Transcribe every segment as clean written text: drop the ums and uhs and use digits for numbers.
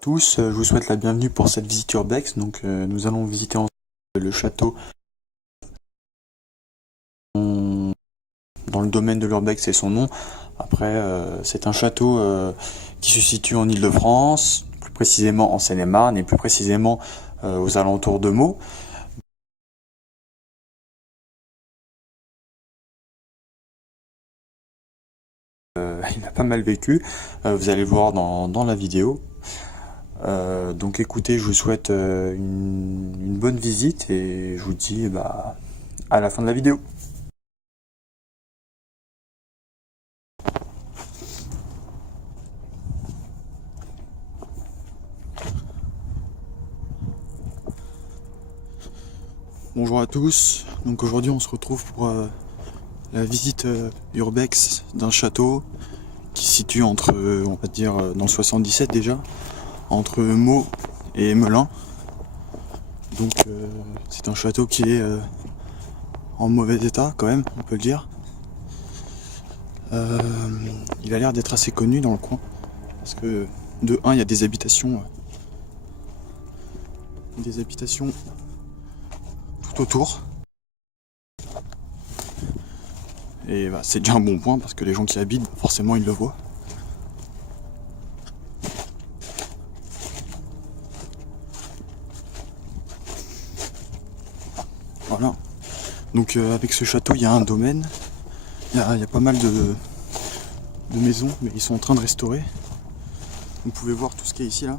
Tous, je vous souhaite la bienvenue pour cette visite urbex. Donc, nous allons visiter ensemble le château dans le domaine de l'urbex, c'est son nom. Après, c'est un château qui se situe en Île-de-France, plus précisément en Seine-et-Marne et plus précisément aux alentours de Meaux. Il a pas mal vécu, vous allez le voir dans la vidéo. Donc écoutez, je vous souhaite une bonne visite et je vous dis à la fin de la vidéo. Bonjour à tous, donc aujourd'hui on se retrouve pour la visite urbex d'un château qui se situe entre, on va dire, dans le 77 déjà, entre Meaux et Melun. Donc c'est un château qui est en mauvais état quand même, on peut le dire. Il a l'air d'être assez connu dans le coin, parce que de 1 il y a des habitations tout autour. Et c'est déjà un bon point parce que les gens qui habitent, forcément ils le voient. Voilà. Donc avec ce château, il y a un domaine. Il y a pas mal de maisons, mais ils sont en train de restaurer. Vous pouvez voir tout ce qui est ici là.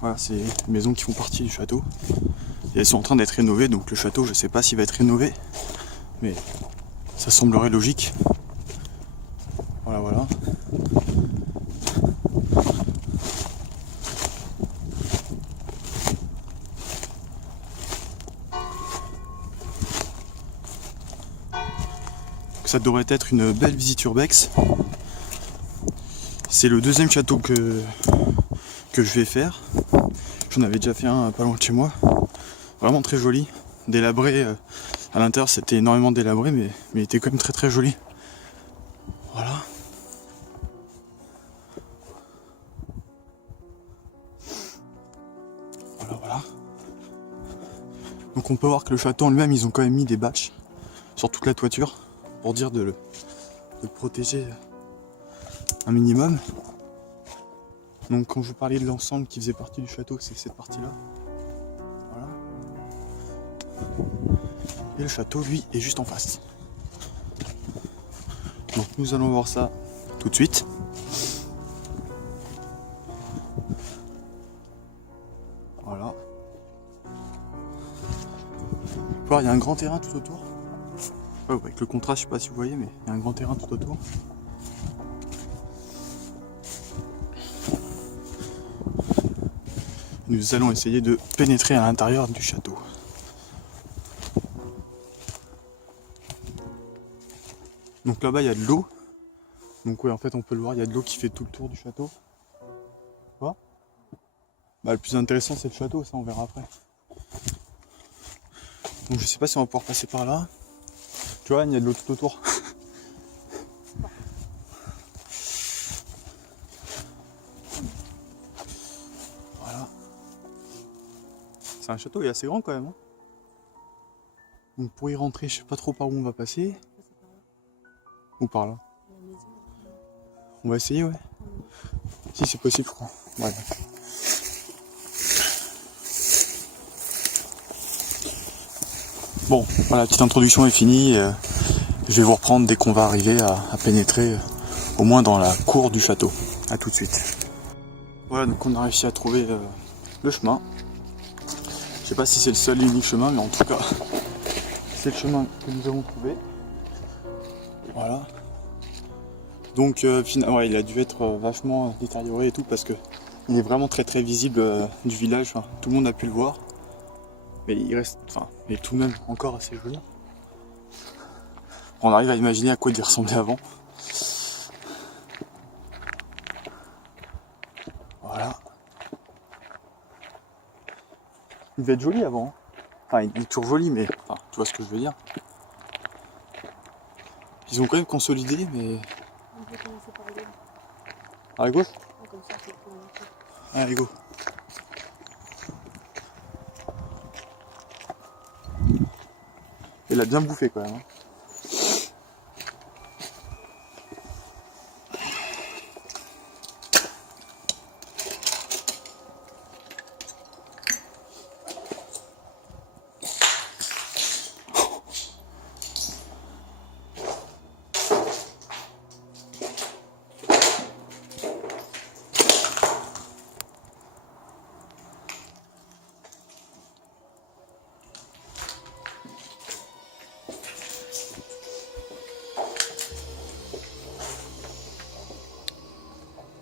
Voilà, c'est les maisons qui font partie du château. Et elles sont en train d'être rénovées, donc le château, je sais pas s'il va être rénové, mais ça semblerait logique. Voilà. Ça devrait être une belle visite urbex. C'est le deuxième château que je vais faire. J'en avais déjà fait un pas loin de chez moi. Vraiment très joli. Délabré. À l'intérieur c'était énormément délabré, mais il était quand même très très joli. Voilà. Voilà. Donc on peut voir que le château en lui-même, ils ont quand même mis des bâches sur toute la toiture pour dire de le protéger un minimum. Donc quand je vous parlais de l'ensemble qui faisait partie du château, c'est cette partie-là. Voilà. Et le château, lui, est juste en face. Donc nous allons voir ça tout de suite. Voilà. Vous voir, il y a un grand terrain tout autour. Ouais, avec le contraste, je sais pas si vous voyez, mais il y a un grand terrain tout autour. Nous allons essayer de pénétrer à l'intérieur du château. Donc là-bas, il y a de l'eau. Donc ouais, en fait, on peut le voir, il y a de l'eau qui fait tout le tour du château. Quoi ? Le plus intéressant, c'est le château, ça on verra après. Donc je sais pas si on va pouvoir passer par là. Tu vois, il y a de l'eau tout autour. Voilà. C'est un château, il est assez grand quand même. Hein. Donc pour y rentrer, je sais pas trop par où on va passer. Ou par là. On va essayer, ouais. Si c'est possible, je crois. Ouais. Bon, voilà, la petite introduction est finie. Je vais vous reprendre dès qu'on va arriver à pénétrer au moins dans la cour du château. A tout de suite. Voilà, donc on a réussi à trouver le chemin. Je sais pas si c'est le seul et unique chemin, mais en tout cas, c'est le chemin que nous avons trouvé. Voilà. Donc ouais, il a dû être vachement détérioré et tout parce que il est vraiment très très visible du village. Enfin, tout le monde a pu le voir. Mais il reste, il est tout de même encore assez joli. On arrive à imaginer à quoi il ressemblait avant. Voilà. Il devait être joli avant. Hein. Enfin, il est toujours joli, mais tu vois ce que je veux dire. Ils ont quand même consolidé, mais. On peut commencer par la gauche. À la gauche ? Comme ça, c'est plus Allez, go. Il a bien bouffé quand même.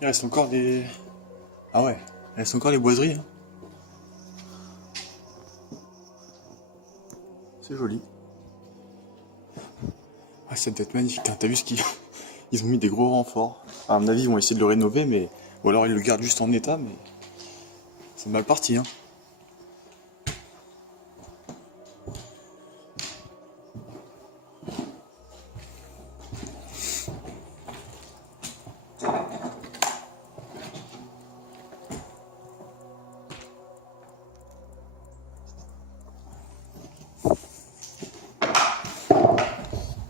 Il reste encore des... Ah ouais, il reste encore les boiseries. Hein. C'est joli. Ah, ça doit être magnifique. T'as vu ce qu'ils... Ils ont mis des gros renforts. À mon avis, ils vont essayer de le rénover, mais... Ou alors ils le gardent juste en état, mais... C'est mal parti, hein.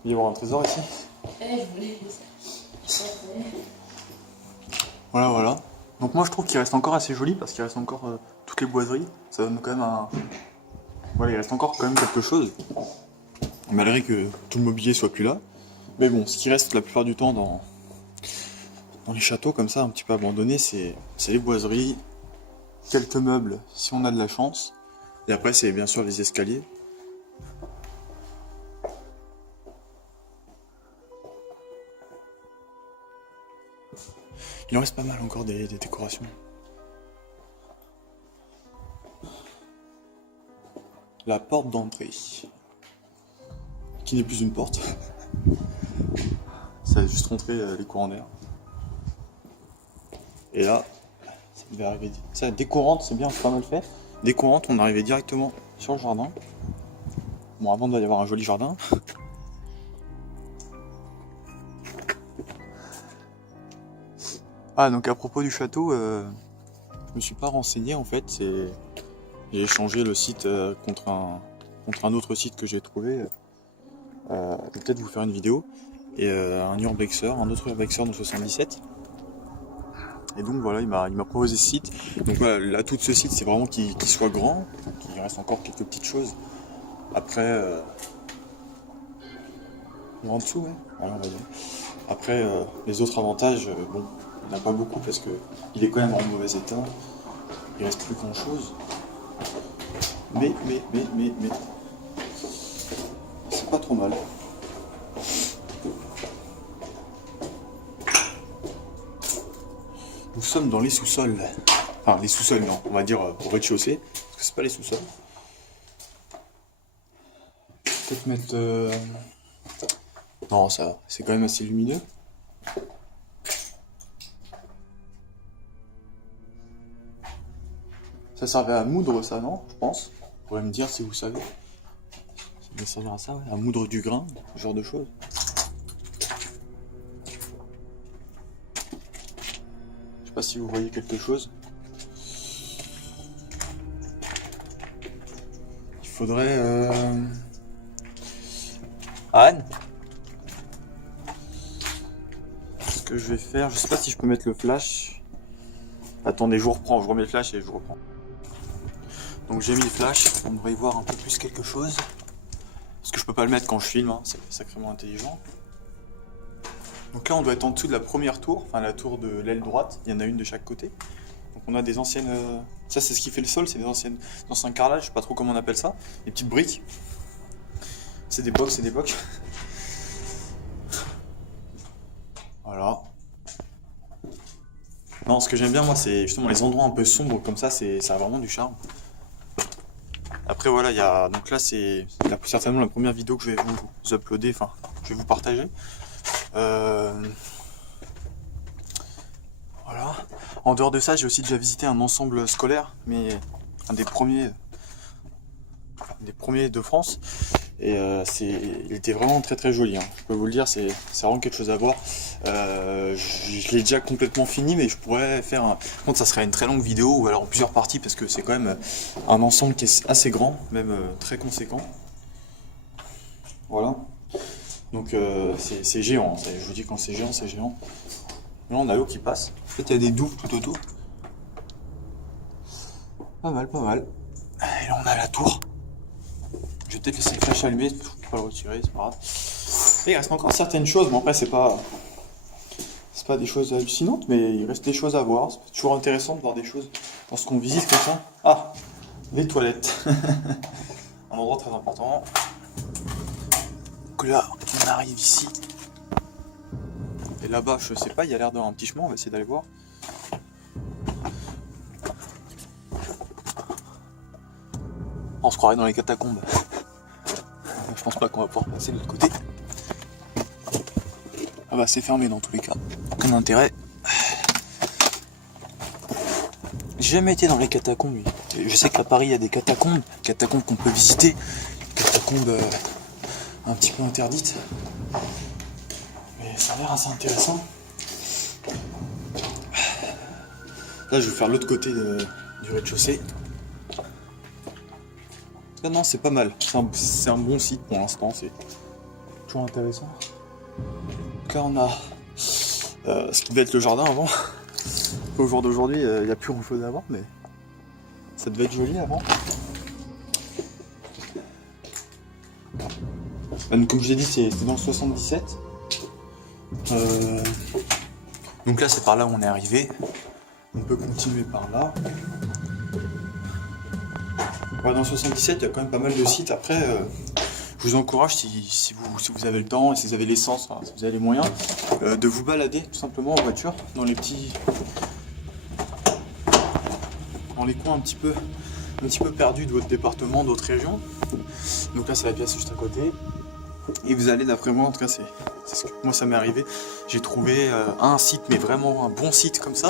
Il va y avoir un trésor ici. Voilà, voilà. Donc moi je trouve qu'il reste encore assez joli parce qu'il reste encore toutes les boiseries. Ça donne quand même un... Voilà, il reste encore quand même quelque chose. Malgré que tout le mobilier soit plus là. Mais bon, ce qui reste la plupart du temps dans les châteaux comme ça, un petit peu abandonnés, c'est les boiseries, quelques meubles si on a de la chance. Et après c'est bien sûr les escaliers. Il en reste pas mal encore des décorations. La porte d'entrée. Qui n'est plus une porte. Ça va juste rentrer les courants d'air. Et là, ça devait arriver. Ça, décorante, c'est bien, c'est pas mal fait. Décorante, on arrivait directement sur le jardin. Bon, avant, il doit y avoir un joli jardin. Ah, donc à propos du château, je me suis pas renseigné en fait. J'ai échangé le site contre un autre site que j'ai trouvé. Je vais peut-être vous faire une vidéo. Et un urbexer, un autre urbexer dans 77. Et donc voilà, il m'a proposé ce site. Donc voilà, l'atout de ce site, c'est vraiment qu'il soit grand, qu'il reste encore quelques petites choses. Après, en dessous, ouais. Voilà, on va dire. Après, les autres avantages, bon, il n'y en a pas beaucoup parce que il est quand même en mauvais état. Il reste plus grand chose. Mais, c'est pas trop mal. Nous sommes dans les sous-sols. Enfin, les sous-sols, non, on va dire au rez-de-chaussée, parce que c'est pas les sous-sols. Peut-être mettre... Non, ça, c'est quand même assez lumineux. Ça servait à moudre, ça, non? Je pense. Vous pourrez me dire si vous savez. Ça doit servir à ça, ouais. À moudre du grain, ce genre de choses. Je sais pas si vous voyez quelque chose. Il faudrait... Anne, ce que je vais faire, je sais pas si je peux mettre le flash. Attendez, je vous reprends, je remets le flash et je reprends. Donc j'ai mis le flash, on devrait y voir un peu plus quelque chose. Parce que je peux pas le mettre quand je filme, hein, c'est sacrément intelligent. Donc là on doit être en dessous de la première tour, enfin la tour de l'aile droite, il y en a une de chaque côté. Donc on a des anciennes... Ça c'est ce qui fait le sol, c'est des anciens carrelages, je sais pas trop comment on appelle ça. Des petites briques. C'est des bocs, c'est des bocs. Voilà. Non, ce que j'aime bien moi c'est justement les endroits un peu sombres comme ça a vraiment du charme. Après voilà, il y a... Donc là c'est certainement la première vidéo que je vais vous uploader, enfin je vais vous partager. Voilà. En dehors de ça, j'ai aussi déjà visité un ensemble scolaire, mais un des premiers de France. Et il était vraiment très très joli, hein. Je peux vous le dire, c'est vraiment quelque chose à voir. Je l'ai déjà complètement fini, mais je pourrais faire Par contre, ça serait une très longue vidéo, ou alors en plusieurs parties, parce que c'est quand même un ensemble qui est assez grand, même très conséquent. Voilà. Donc c'est géant, je vous dis, quand c'est géant, c'est géant. Là, on a l'eau qui passe. En fait, il y a des douves tout autour. Pas mal, pas mal. Et là, on a la tour. Je vais peut-être laisser le flash allumé, je peux pas le retirer, c'est pas grave. Et il reste encore certaines choses, mais après c'est pas des choses hallucinantes, mais il reste des choses à voir. C'est toujours intéressant de voir des choses lorsqu'on visite comme ça. Ah, les toilettes. Un endroit très important. Donc là, on arrive ici. Et là-bas, je sais pas, il y a l'air d'avoir un petit chemin, on va essayer d'aller voir. On se croirait dans les catacombes. Je pense pas qu'on va pouvoir passer de l'autre côté. Ah bah c'est fermé dans tous les cas. Aucun intérêt. J'ai jamais été dans les catacombes. Je sais qu'à Paris il y a des catacombes qu'on peut visiter, catacombes un petit peu interdites. Mais ça a l'air assez intéressant. Là je vais faire l'autre côté du rez-de-chaussée. Ah non, c'est pas mal. C'est un bon site pour l'instant, c'est toujours intéressant. Donc là, on a ce qui devait être le jardin avant. Au jour d'aujourd'hui, il n'y a plus grand chose à voir, mais ça devait être joli avant. Donc, comme je l'ai dit, c'est dans le 77. Donc là, c'est par là où on est arrivé. On peut continuer par là. Dans le 77, il y a quand même pas mal de sites. Après, je vous encourage, si vous avez le temps et si vous avez l'essence, si vous avez les moyens, de vous balader tout simplement en voiture dans les coins un petit peu perdus de votre département, d'autres régions. Donc là, c'est la pièce juste à côté. Et vous allez, d'après moi, en tout cas, c'est ce que moi ça m'est arrivé. J'ai trouvé un site, mais vraiment un bon site comme ça.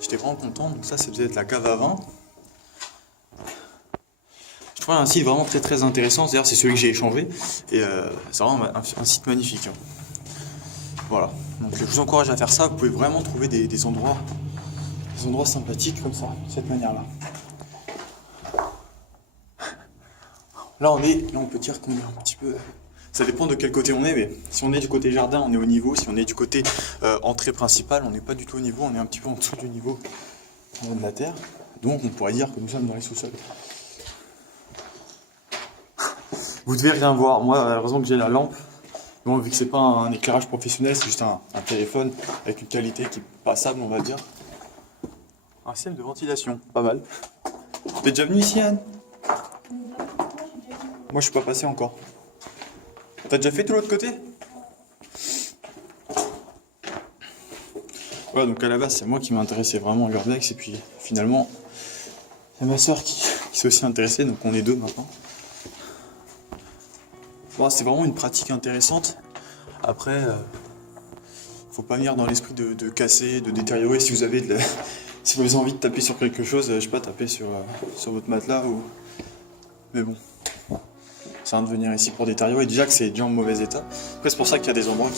J'étais vraiment content. Donc ça devait être la cave à vin. Je trouve un site vraiment très très intéressant, c'est-à-dire c'est celui que j'ai échangé et c'est vraiment un site magnifique. Voilà, donc je vous encourage à faire ça, vous pouvez vraiment trouver des endroits sympathiques comme ça, de cette manière-là. Là on peut dire qu'on est un petit peu... Ça dépend de quel côté on est, mais si on est du côté jardin, on est au niveau, si on est du côté entrée principale, on n'est pas du tout au niveau, on est un petit peu en dessous du niveau de la terre, donc on pourrait dire que nous sommes dans les sous-sols. Vous devez rien voir, moi heureusement que j'ai la lampe. Bon, vu que c'est pas un éclairage professionnel, c'est juste un téléphone avec une qualité qui est passable, on va dire. Un système de ventilation, pas mal. T'es déjà venu ici, Anne? Moi je suis pas passé encore. T'as déjà fait de l'autre côté? Voilà, donc à la base c'est moi qui m'intéressais vraiment à l'urbex et puis finalement il y a ma soeur qui s'est aussi intéressée, donc on est deux maintenant. Bon, c'est vraiment une pratique intéressante. Après, faut pas venir dans l'esprit de casser, de détériorer. Si vous avez si vous avez envie de taper sur quelque chose, je sais pas, taper sur votre matelas ou. Mais bon, c'est rien de venir ici pour détériorer. Déjà que c'est déjà en mauvais état. Après, c'est pour ça qu'il y a des endroits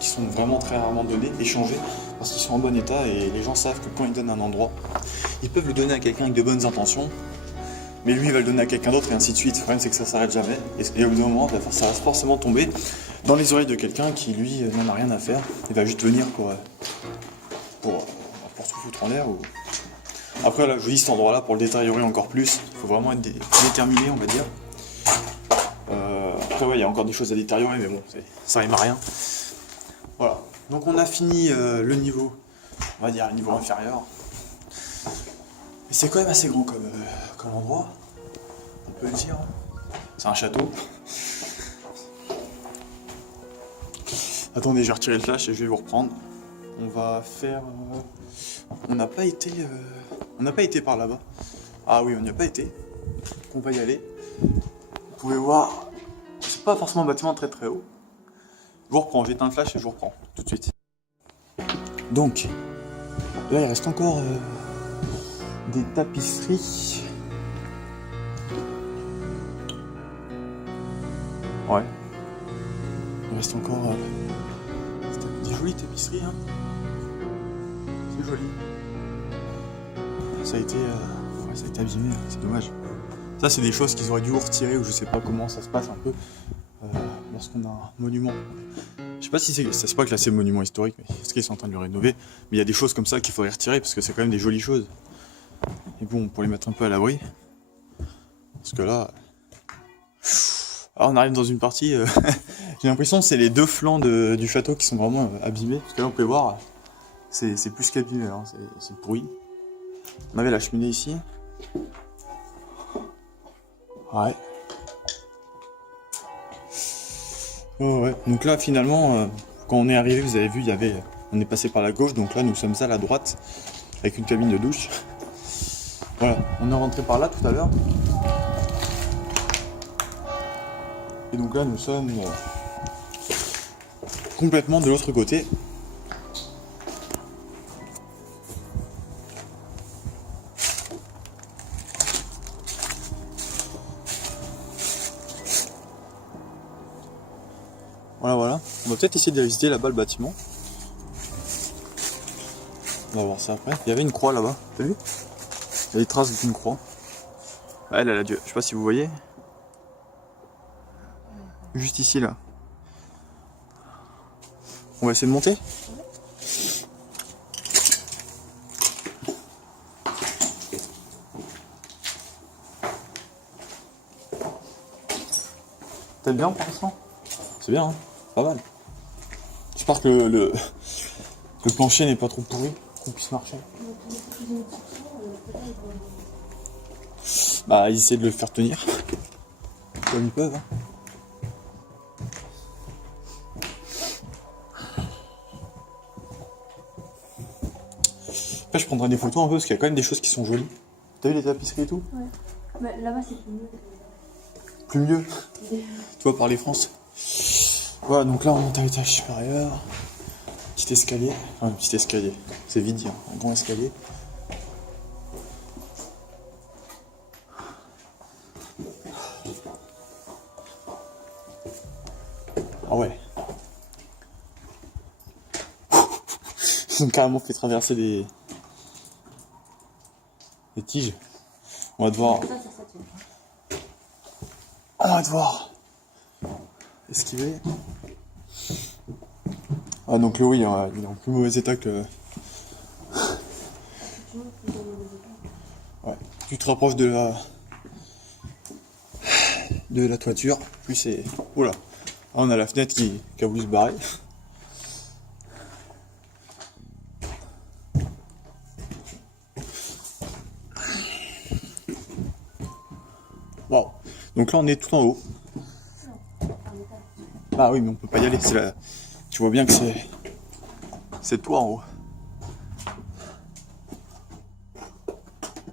qui sont vraiment très rarement donnés, échangés, parce qu'ils sont en bon état et les gens savent que quand ils donnent un endroit, ils peuvent le donner à quelqu'un avec de bonnes intentions. Mais lui il va le donner à quelqu'un d'autre et ainsi de suite. Le problème c'est que ça s'arrête jamais. Et au bout d'un moment, ça va forcément tomber dans les oreilles de quelqu'un qui lui n'en a rien à faire. Il va juste venir pour se foutre en l'air. Ou... Après là, je vous dis cet endroit là pour le détériorer encore plus. Il faut vraiment être déterminé, on va dire. Après ouais, il y a encore des choses à détériorer, mais bon, ça rime à rien. Voilà. Donc on a fini le niveau, on va dire le niveau inférieur. Mais c'est quand même assez grand comme endroit, on peut le dire. C'est un château. Attendez, je vais retirer le flash et je vais vous reprendre. On va faire... On n'a pas été par là-bas. Ah oui, on n'y a pas été. Donc on va y aller. Vous pouvez voir, c'est pas forcément un bâtiment très très haut. Je vous reprends, j'éteins le flash et je vous reprends tout de suite. Donc, là il reste encore... des tapisseries. Ouais. Il reste encore des jolies tapisseries, hein. C'est joli. Ça a été abîmé, c'est dommage. Ça, c'est des choses qu'ils auraient dû retirer, ou je sais pas comment ça se passe un peu lorsqu'on a un monument. Je sais pas si c'est pas classé monument historique, mais parce qu'ils sont en train de le rénover. Mais il y a des choses comme ça qu'il faudrait retirer parce que c'est quand même des jolies choses. Et bon, pour les mettre un peu à l'abri. Parce que là. Alors on arrive dans une partie. J'ai l'impression que c'est les deux flancs du château qui sont vraiment abîmés. Parce que là, on peut voir, c'est plus qu'abîmé, hein, c'est pourri. On avait la cheminée ici. Ouais. Oh ouais. Donc là, finalement, quand on est arrivé, vous avez vu, on est passé par la gauche. Donc là, nous sommes à la droite avec une cabine de douche. Voilà. On est rentré par là tout à l'heure. Et donc là, nous sommes complètement de l'autre côté. Voilà. On va peut-être essayer de visiter là-bas le bâtiment. On va voir ça après. Il y avait une croix là-bas, t'as vu? Il y a des traces d'une croix. Elle a Dieu. Je sais pas si vous voyez. Juste ici là. On va essayer de monter. T'aimes bien pour l'instant? C'est bien, hein, pas mal. J'espère que le plancher n'est pas trop pourri, qu'on puisse marcher. Bah, ils essaient de le faire tenir. Comme ils peuvent. Hein. Après, je prendrai des photos un peu parce qu'il y a quand même des choses qui sont jolies. T'as vu les tapisseries et tout? Ouais. Bah, là-bas, c'est plus mieux. Plus mieux. Tu vois, par les France. Voilà, donc là, on monte à l'étage supérieur. Petit escalier. Enfin, un petit escalier. C'est vide, hein. Un grand escalier. Ah ouais. Ils ont carrément fait traverser des tiges. On va devoir. On va devoir esquiver. Ah donc l'eau il est en plus mauvais état que. Ouais. Tu te rapproches de la toiture, plus c'est. Oula. Ah, on a la fenêtre qui a voulu se barrer. Wow. Donc là on est tout en haut. Ah oui mais on peut pas y aller, tu vois bien que c'est toi en haut.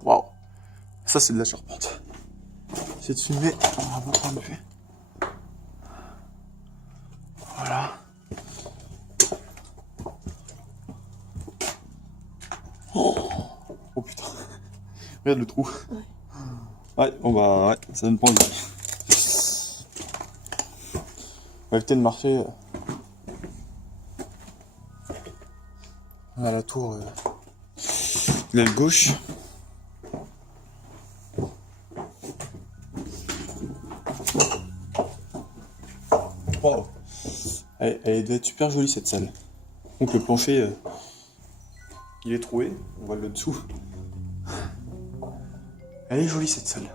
Waouh. Ça c'est de la charpente. J'essaie de filmer, on va voir comment on fait. Voilà. Oh putain. Regarde le trou. Ouais, bon bah ouais, ça donne pas envie. On va éviter de marcher à la tour de l'aile gauche. Wow. Elle doit être super jolie cette salle. Donc le plancher, il est troué, on va le dessous. Elle est jolie cette salle.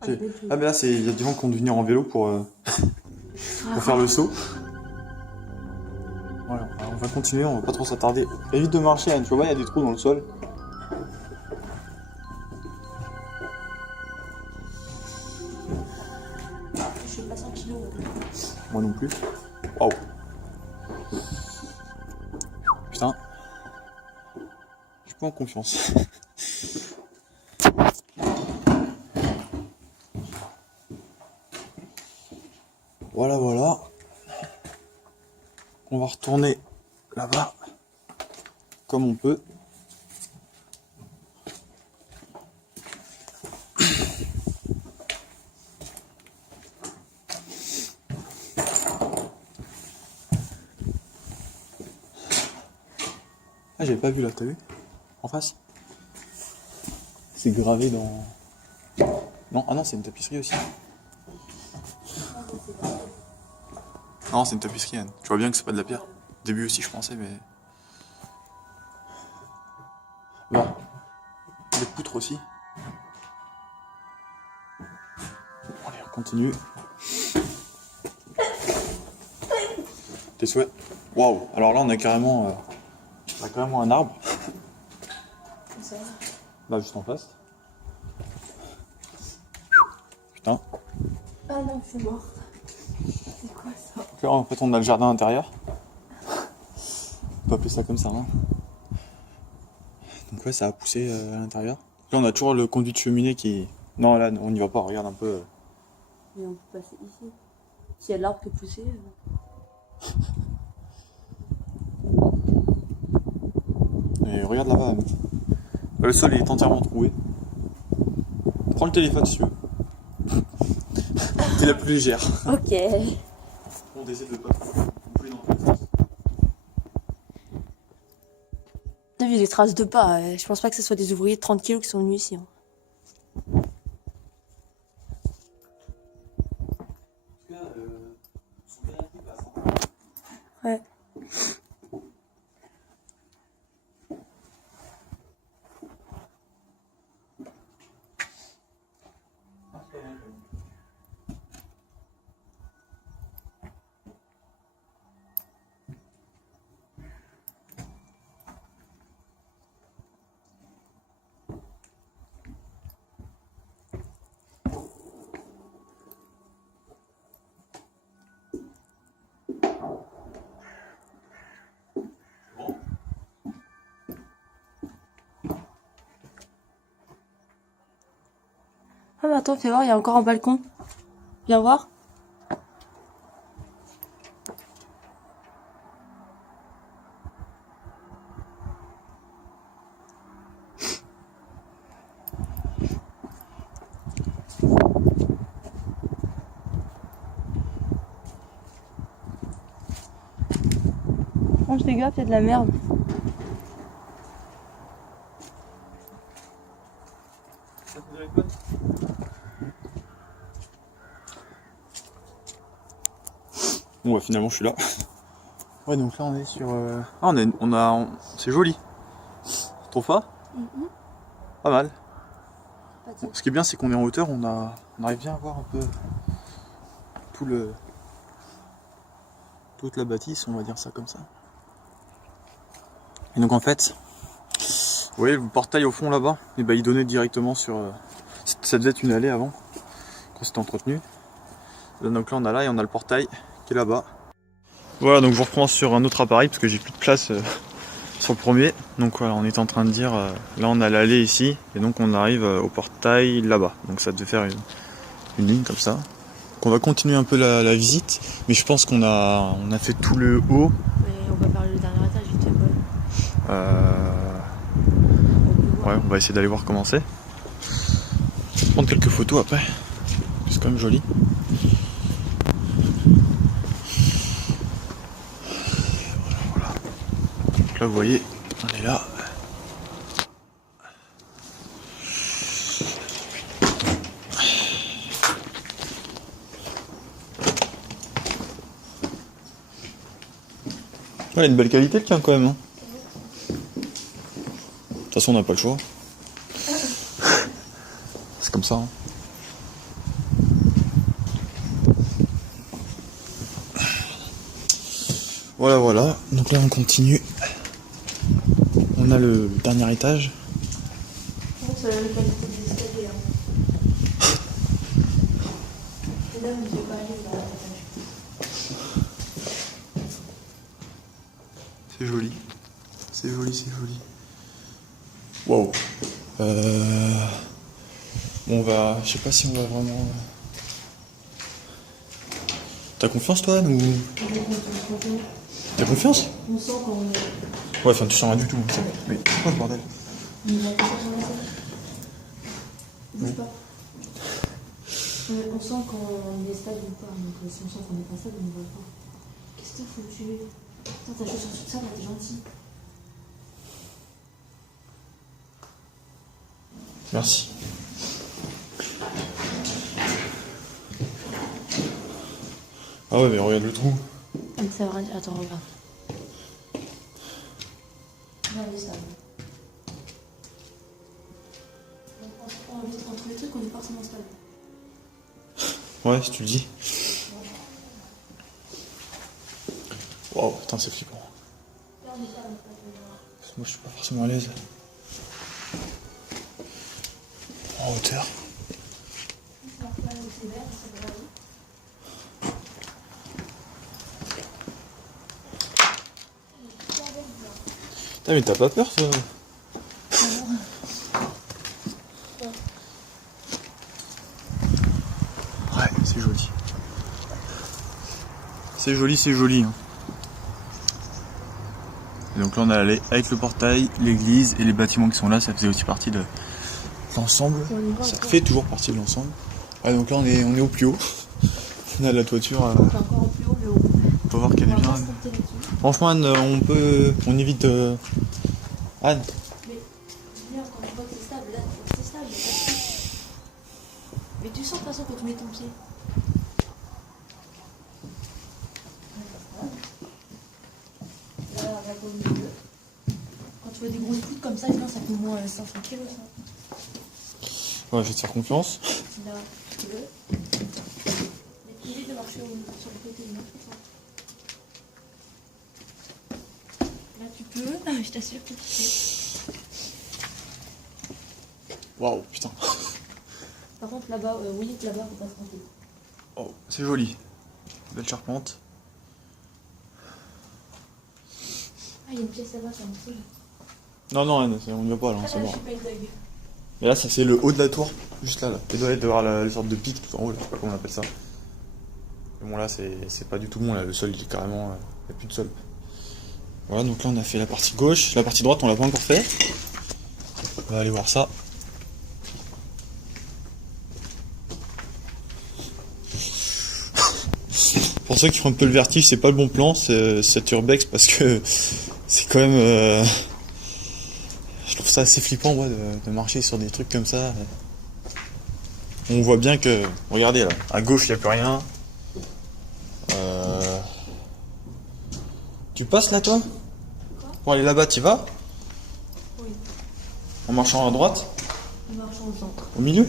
Ah mais là il y a des gens qui vont venir en vélo pour faire le saut. Voilà, on va continuer, on va pas trop s'attarder. Évite de marcher, hein, tu vois, il y a des trous dans le sol. Je suis pas 100 kilos. Moi non plus. Waouh. Putain. Je suis pas en confiance. Voilà. On va retourner là-bas comme on peut. j'avais pas vu là, t'as vu? En face? C'est gravé dans... Non, ah non, c'est une tapisserie aussi. Non, c'est une tapisserie, Anne. Tu vois bien que c'est pas de la pierre. Au début aussi, je pensais, mais... Là. Les poutres aussi. Allez, on continue. Tes souhaits. Waouh. Alors là, on a carrément un arbre. Là, juste en face. Putain. Ah non, je suis morte. C'est quoi ça? Donc là, en fait, on a le jardin intérieur. On peut appeler ça comme ça, hein. Donc ouais, ça a poussé à l'intérieur. Là, on a toujours le conduit de cheminée qui... Non, là, on n'y va pas, regarde un peu. Mais on peut passer ici. S'il y a de l'arbre qui est poussé... Et regarde là-bas. Le sol il est entièrement troué. Prends le téléphone si tu veux. T'es la plus légère. Ok. On décide de pas couper dans tous les sens. T'as vu les traces de pas, je pense pas que ce soit des ouvriers de 30 kilos qui sont venus ici. Hein. Ouais. Ah mais attends, fais voir, il y a encore un balcon. Viens voir. Range tes gars, il y a de la merde. Bon ouais, finalement je suis là. Ouais, donc là on est sur... Ah c'est joli. Tu trouves pas? Pas mal. Bon, ce qui est bien c'est qu'on est en hauteur, on arrive bien à voir un peu toute la bâtisse, on va dire ça comme ça. Et donc en fait, vous voyez le portail au fond là-bas, et ben il donnait directement sur... ça devait être une allée avant, quand c'était entretenu. Donc là on a là et on a le portail qui est là-bas. Voilà, donc je reprends sur un autre appareil parce que j'ai plus de place sur le premier. Donc voilà, on est en train de dire, là on a l'allée ici, et donc on arrive au portail là-bas. Donc ça devait faire une ligne comme ça. Donc on va continuer un peu la visite, mais je pense qu'on a fait tout le haut. Mais on va faire le dernier étage vite fait. Ouais, on va essayer d'aller voir comment c'est. Prendre quelques photos après. C'est quand même joli. Voilà. Donc là vous voyez, on est là. Elle a une belle qualité le tien quand même. Hein. De toute façon on n'a pas le choix. C'est comme ça. Hein. Voilà. Donc là on continue. On a le dernier étage. C'est la même qualité des escaliers. Hein. Et là, vous devez pas aller au dernier étage. C'est joli. C'est joli. Wow. On va... Je sais pas si on va vraiment... T'as confiance toi, Anne, ou... T'as confiance? On sent quand on est... Ouais, enfin tu sens rien du tout. Mais c'est quoi ce bordel? On va pas sur la scène. Bouge pas. On sent quand on est stable ou pas. Donc si on sent qu'on est pas stable, on ne va pas. Qu'est-ce que t'as foutu? Putain, t'as joué sur ça, là, t'es gentil. Merci. Ah ouais, mais regarde le trou. C'est vrai, attends, regarde. Regardez ça. Entre les trucs, on est forcément stable. Ouais, si tu le dis. Waouh, putain, c'est flippant. Parce que moi, je suis pas forcément à l'aise. En hauteur. Putain, mais t'as pas peur, toi? Ouais, c'est joli. C'est joli, c'est joli. Hein. Et donc là, on a allé avec le portail, l'église et les bâtiments qui sont là. Ça faisait aussi partie de l'ensemble. Ça fait toujours partie de l'ensemble. Ouais, donc là, on est au plus haut. On a la toiture. C'est encore au plus haut, le haut. On peut voir qu'elle est bien. Franchement, Anne, on évite. Anne. Mais viens, quand on voit que c'est stable, là, c'est stable. Mais tu sens de toute façon quand tu mets ton pied. Là, regarde au milieu. Quand tu vois des grosses poutres comme ça, ça fait moins 500 kilos, ça. Ouais, je vais te faire confiance. Là, tu veux. Mais tu évite de marcher sur le côté, non? Là, tu peux. Ah, je t'assure que tu peux. Waouh, putain. Par contre, là-bas, oui, là-bas, faut pas se tromper. Oh, c'est joli. Belle charpente. Ah, il y a une pièce là-bas, c'est un truc. Non, non, Anne, on n'y va pas là, c'est Ah, bon. je suis pas une dingue. Mais là, ça c'est le haut de la tour, juste là. Il doit y avoir la sorte de pic tout en haut, là, je sais pas comment on appelle ça. Mais bon, là, c'est pas du tout bon, là, le sol il est carrément. Il n'y a plus de sol. Voilà, donc là, on a fait la partie gauche. La partie droite, on l'a pas encore fait. On va aller voir ça. Pour ceux qui font un peu le vertige, c'est pas le bon plan, cette urbex, parce que c'est quand même. Je trouve ça assez flippant, moi, de marcher sur des trucs comme ça. On voit bien que. Regardez là, à gauche, il n'y a plus rien. Tu passes là, toi? Pour aller là-bas, tu vas? Oui. En marchant à droite? En marchant au centre. Au milieu?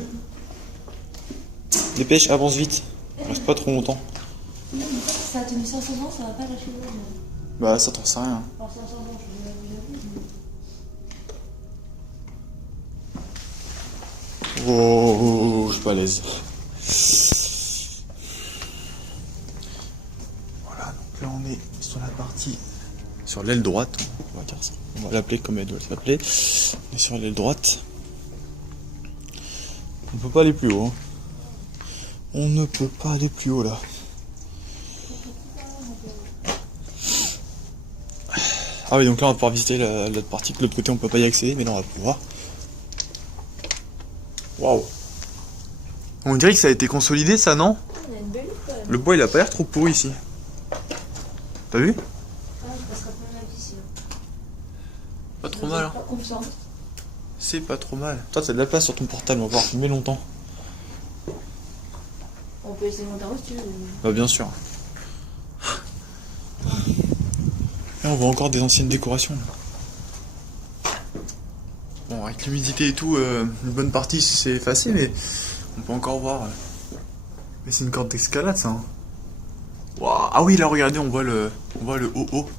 Dépêche, avance vite. Reste pas trop longtemps. Non, mais ça a tenu 500 ans, ça va pas lâcher l'eau. Bah, ça t'en sait rien. Alors 500 ans, je vais la Oh, je suis pas à l'aise. Voilà, donc là on est sur la partie, sur l'aile droite, on va dire ça. On va l'appeler comme elle doit s'appeler. On est sur l'aile droite. On peut pas aller plus haut. Hein. On ne peut pas aller plus haut là. Ah oui, donc là on va pouvoir visiter l'autre partie. De l'autre côté on peut pas y accéder, mais là on va pouvoir. Waouh. On dirait que ça a été consolidé ça, non? Il y a une belle quand même. Le bois il a pas l'air trop pourri ici. T'as vu? Ah, je passerai plein la vie ici. Pas trop mal. Hein. Pas confiance. C'est pas trop mal. Toi t'as de la place sur ton portable, on va pouvoir filmer longtemps. On peut essayer de monter en haut si tu veux. Bah bien sûr. Et on voit encore des anciennes décorations. Là. Bon, avec l'humidité et tout, une bonne partie c'est facile, mais on peut encore voir. Mais c'est une corde d'escalade ça. Hein. Waouh. Ah oui, là regardez, on voit le haut.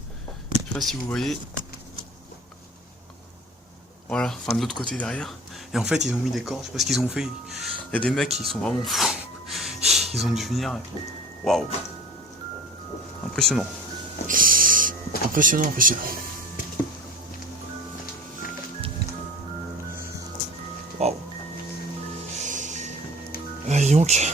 Je sais pas si vous voyez. Voilà, enfin de l'autre côté derrière. Et en fait, ils ont mis des cordes, je sais pas ce qu'ils ont fait. Il y a des mecs qui sont vraiment fous. Ils ont dû venir. Waouh. Impressionnant. Impressionnant, impressionnant. Waouh. Allez donc.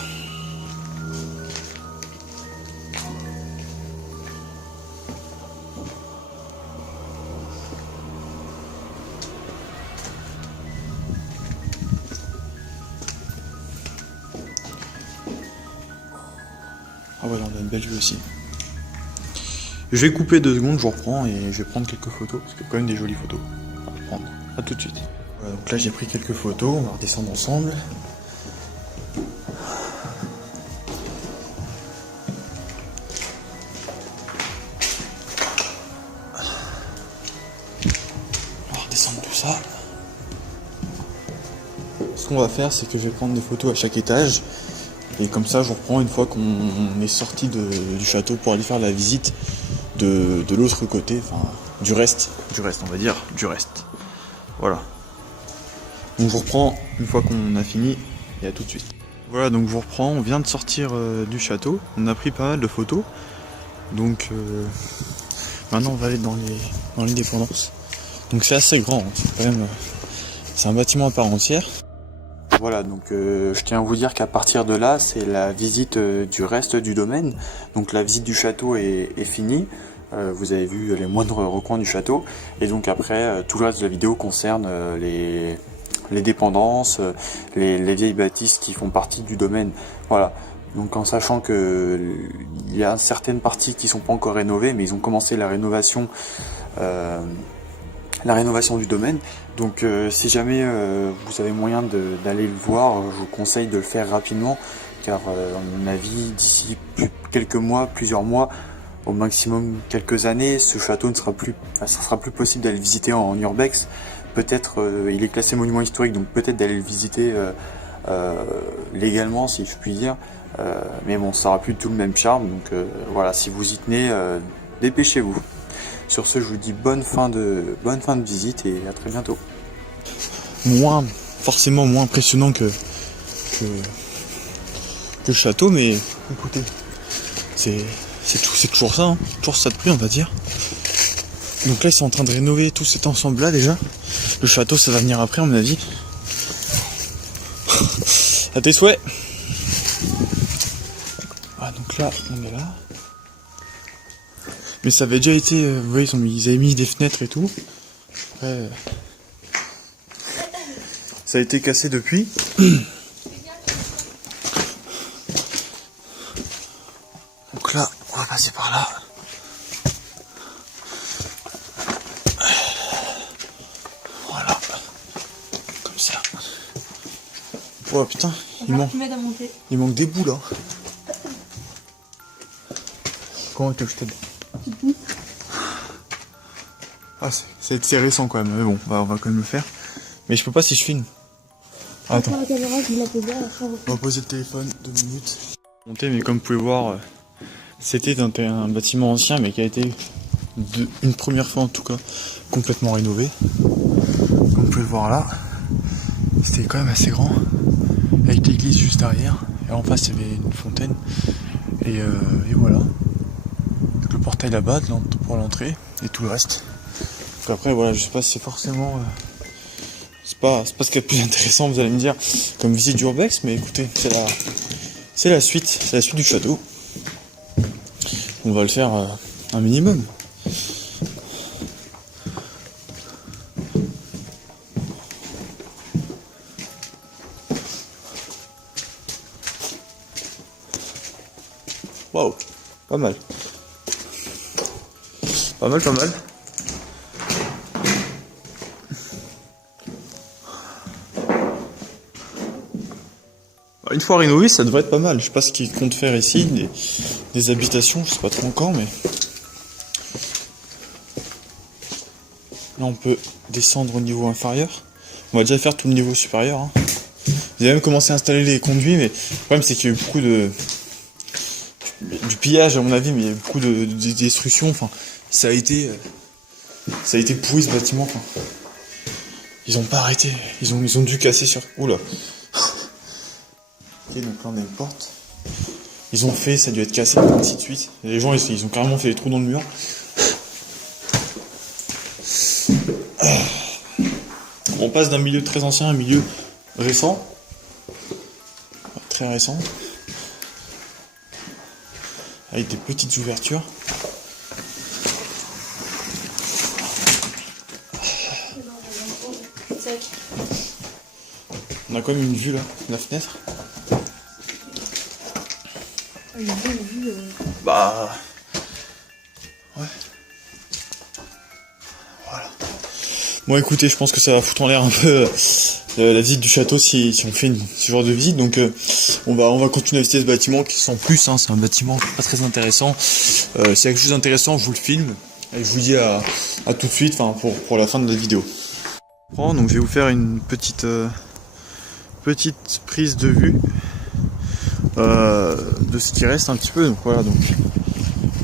Ah ouais, on a une belle vue aussi. Je vais couper 2 secondes, je reprends et je vais prendre quelques photos, parce qu'il y a quand même des jolies photos à prendre. A tout de suite. Voilà, donc là j'ai pris quelques photos, on va redescendre ensemble. On va redescendre tout ça. Ce qu'on va faire, c'est que je vais prendre des photos à chaque étage. Et comme ça, je reprends une fois qu'on est sorti du château pour aller faire la visite de l'autre côté, enfin du reste, on va dire, du reste. Voilà. Donc je vous reprends une fois qu'on a fini, et à tout de suite. Voilà, donc je vous reprends, on vient de sortir du château, on a pris pas mal de photos. Donc maintenant on va aller dans les dépendances. Donc c'est assez grand, hein, c'est quand même, c'est un bâtiment à part entière. Voilà, donc je tiens à vous dire qu'à partir de là, c'est la visite du reste du domaine. Donc la visite du château est finie. Vous avez vu les moindres recoins du château. Et donc après, tout le reste de la vidéo concerne les dépendances, les vieilles bâtisses qui font partie du domaine. Voilà. Donc en sachant que il y a certaines parties qui sont pas encore rénovées, mais ils ont commencé la rénovation du domaine. Donc si jamais vous avez moyen d'aller le voir, je vous conseille de le faire rapidement, car à mon avis, d'ici quelques mois, plusieurs mois, au maximum quelques années, ce château ne sera plus, ça sera plus possible d'aller le visiter en urbex. Peut-être, il est classé monument historique, donc peut-être d'aller le visiter légalement, si je puis dire. Mais bon, ça aura plus tout le même charme. Donc voilà, si vous y tenez, dépêchez-vous. Sur ce, je vous dis bonne fin de visite et à très bientôt. Forcément moins impressionnant que le château, mais écoutez, c'est toujours ça, hein. Toujours ça de prix, on va dire. Donc là, ils sont en train de rénover tout cet ensemble-là déjà. Le château, ça va venir après, à mon avis. À tes souhaits. Ah, donc là, on est là. Mais ça avait déjà été, vous voyez, ils avaient mis des fenêtres et tout. Après, ça a été cassé depuis. Donc là, on va passer par là. Voilà. Comme ça. Oh putain, il manque des bouts là. Comment tu veux que je t'aide ? Ah, c'est récent quand même, mais bon, on va quand même le faire. Mais je peux pas si je filme. Ah, attends. On va poser le téléphone 2 minutes. Monter, mais comme vous pouvez voir, c'était un bâtiment ancien, mais qui a été une première fois en tout cas complètement rénové. Comme vous pouvez voir là, c'était quand même assez grand, avec l'église juste derrière. Et en face, il y avait une fontaine. Et voilà. Donc, le portail là-bas pour l'entrée et tout le reste. Donc après, voilà, je sais pas si c'est forcément. C'est pas ce qu'il y a de plus intéressant, vous allez me dire, comme visite d'urbex, mais écoutez, c'est la suite du château. On va le faire un minimum. Waouh, pas mal. Pas mal. Une fois rénové, ça devrait être pas mal. Je sais pas ce qu'ils comptent faire ici, des habitations, je sais pas trop encore, mais là on peut descendre au niveau inférieur. On va déjà faire tout le niveau supérieur. Hein. Ils avaient même commencé à installer les conduits, mais le problème c'est qu'il y a eu beaucoup du pillage à mon avis, mais il y a eu beaucoup de destruction. Enfin, ça a été pourri ce bâtiment. Enfin, ils ont pas arrêté. Ils ont dû casser sur. Oula. Ok, donc là on a une porte. Ils ont fait, ça a dû être cassé, ainsi de suite. Et les gens ils ont carrément fait des trous dans le mur. On passe d'un milieu très ancien à un milieu récent. Très récent. Avec des petites ouvertures. On a quand même une vue là, de la fenêtre. Une belle vue. Bah. Ouais. Voilà. Bon écoutez, je pense que ça va foutre en l'air un peu la visite du château si on fait ce genre de visite. Donc on va continuer à visiter ce bâtiment qui sans plus, hein, c'est un bâtiment pas très intéressant. S'il y a quelque chose d'intéressant, je vous le filme. Et je vous dis à tout de suite, enfin pour la fin de la vidéo. Donc je vais vous faire une petite prise de vue de ce qui reste un petit peu. Donc voilà, donc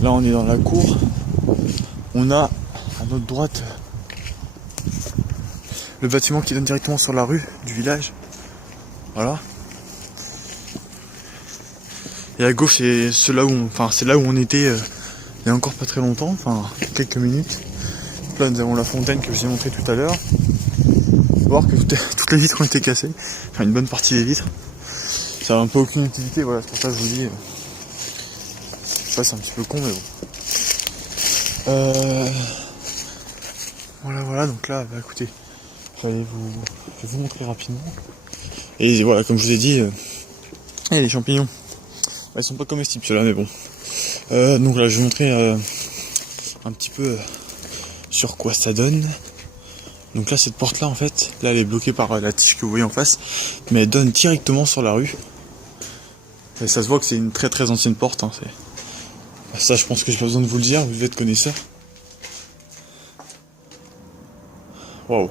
là on est dans la cour. On a à notre droite le bâtiment qui donne directement sur la rue du village. Voilà. Et à gauche c'est là où on était il y a encore pas très longtemps, enfin quelques minutes. Là nous avons la fontaine que je vous ai montré tout à l'heure. Voir que toutes les vitres ont été cassées, enfin une bonne partie des vitres. Ça a un peu aucune utilité, voilà, c'est pour ça que je vous dis. Ça c'est un petit peu con mais bon. Voilà, donc là, bah écoutez, je vais vous montrer rapidement. Et voilà, comme je vous ai dit, les champignons, bah, ils sont pas comestibles ceux-là, mais bon. Donc là, je vais vous montrer un petit peu sur quoi ça donne. Donc là, cette porte-là, en fait, là, elle est bloquée par la tige que vous voyez en face, mais elle donne directement sur la rue. Et ça se voit que c'est une très très ancienne porte. Hein, ça, je pense que j'ai pas besoin de vous le dire, vous devez être connaisseur. Waouh.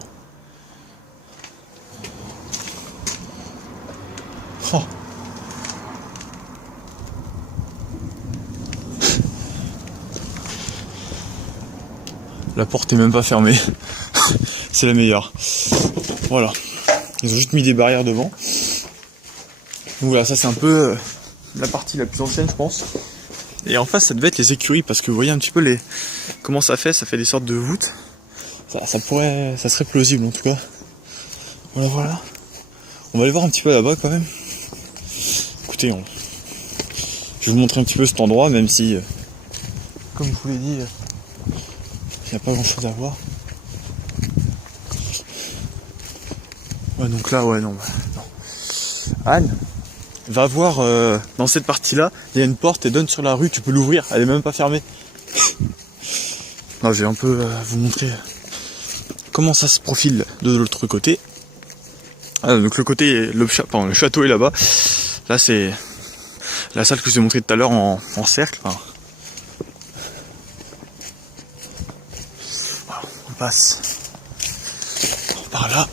Oh. La porte est même pas fermée. C'est la meilleure. Voilà. Ils ont juste mis des barrières devant. Donc voilà, ça c'est un peu la partie la plus ancienne, je pense. Et en face, ça devait être les écuries, parce que vous voyez un petit peu comment ça fait des sortes de voûtes. Ça serait plausible en tout cas. Voilà. On va aller voir un petit peu là-bas quand même. Écoutez, je vais vous montrer un petit peu cet endroit, même si, comme je vous l'ai dit, il n'y a pas grand chose à voir. Ouais, donc là, non. Anne, va voir dans cette partie-là, il y a une porte, elle donne sur la rue, tu peux l'ouvrir, elle est même pas fermée. Là, je vais un peu vous montrer comment ça se profile de l'autre côté. Donc le château est là-bas. Là c'est la salle que je vous ai montré tout à l'heure en cercle. Enfin, voilà, on passe par là.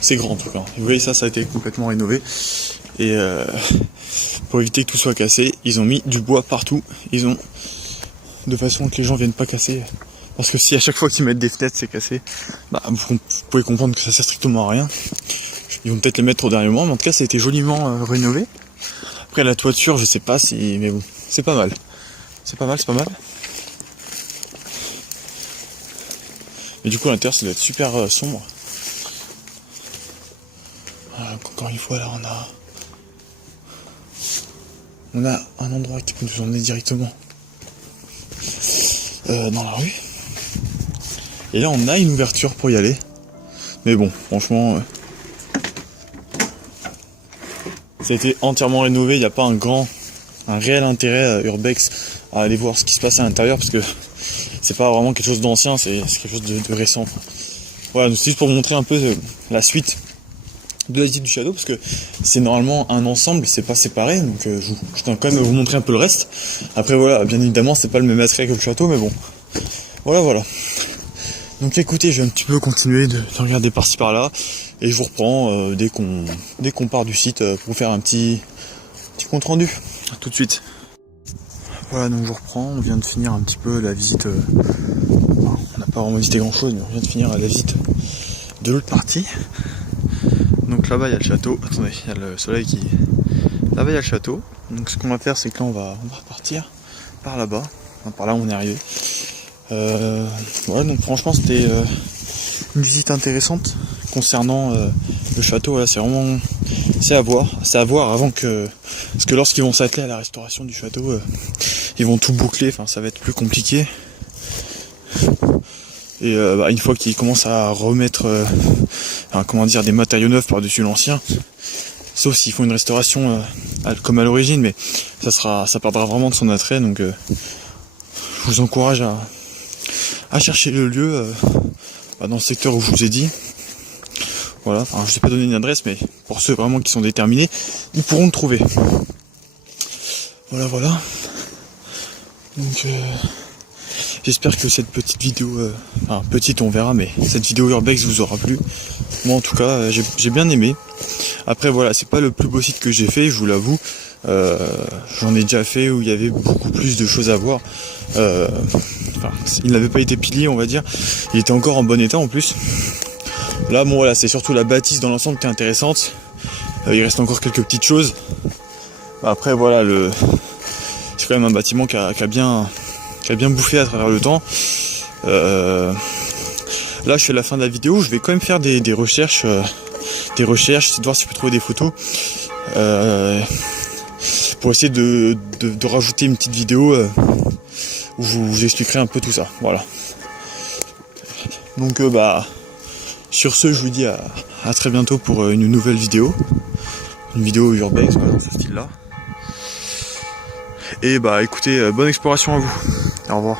C'est grand en tout cas. Vous voyez ça a été complètement rénové. Et pour éviter que tout soit cassé, ils ont mis du bois partout. De façon que les gens viennent pas casser. Parce que si à chaque fois qu'ils mettent des fenêtres c'est cassé, bah vous pouvez comprendre que ça sert strictement à rien. Ils vont peut-être les mettre au dernier moment, mais en tout cas ça a été joliment rénové. Après la toiture je sais pas si, mais bon, c'est pas mal. C'est pas mal. Mais du coup à l'intérieur ça doit être super sombre. Voilà, encore une fois là on a un endroit qui peut nous emmener directement dans la rue. Et là on a une ouverture pour y aller. Mais bon, franchement, ça a été entièrement rénové, il n'y a pas un réel intérêt urbex à aller voir ce qui se passe à l'intérieur parce que c'est pas vraiment quelque chose d'ancien, c'est quelque chose de récent. Voilà, donc c'est juste pour vous montrer un peu la suite de la visite du château parce que c'est normalement un ensemble, c'est pas séparé, donc je tiens quand même à vous montrer un peu le reste. Après voilà, bien évidemment c'est pas le même attrait que le château, mais bon, voilà. Donc écoutez, je vais un petit peu continuer de regarder par-ci par-là et je vous reprends dès qu'on part du site pour vous faire un petit compte rendu. A tout de suite. Voilà, donc je vous reprends, on vient de finir un petit peu la visite, on n'a pas vraiment visité grand chose, mais on vient de finir la visite de l'autre partie. Donc là-bas il y a le château, attendez, il y a le soleil qui... Là-bas il y a le château, donc ce qu'on va faire c'est que là on va repartir par là-bas, enfin, par là où on est arrivé. Voilà, donc franchement c'était une visite intéressante concernant le château. Voilà, c'est à voir avant que, parce que lorsqu'ils vont s'atteler à la restauration du château, ils vont tout boucler, enfin ça va être plus compliqué. Et une fois qu'ils commencent à remettre des matériaux neufs par-dessus l'ancien, sauf s'ils font une restauration comme à l'origine, mais ça perdra vraiment de son attrait. Donc je vous encourage à chercher le lieu dans le secteur où je vous ai dit. Voilà, enfin, je ne vais pas donner une adresse, mais pour ceux vraiment qui sont déterminés, ils pourront le trouver. Voilà. Donc j'espère que cette petite vidéo, petite on verra, mais cette vidéo urbex vous aura plu. Moi en tout cas j'ai bien aimé. Après voilà, c'est pas le plus beau site que j'ai fait, je vous l'avoue. J'en ai déjà fait où il y avait beaucoup plus de choses à voir. Il n'avait pas été pilier on va dire. Il était encore en bon état en plus. Là bon voilà, c'est surtout la bâtisse dans l'ensemble qui est intéressante. Il reste encore quelques petites choses. Après voilà, c'est quand même un bâtiment qui a bien bouffé à travers le temps. Là je fais la fin de la vidéo, je vais quand même faire des recherches, essayer de voir si je peux trouver des photos. Pour essayer de rajouter une petite vidéo où je vous expliquerai un peu tout ça. Voilà. Donc sur ce je vous dis à très bientôt pour une nouvelle vidéo. Une vidéo urbex dans ce style là. Et écoutez, bonne exploration à vous. Au revoir.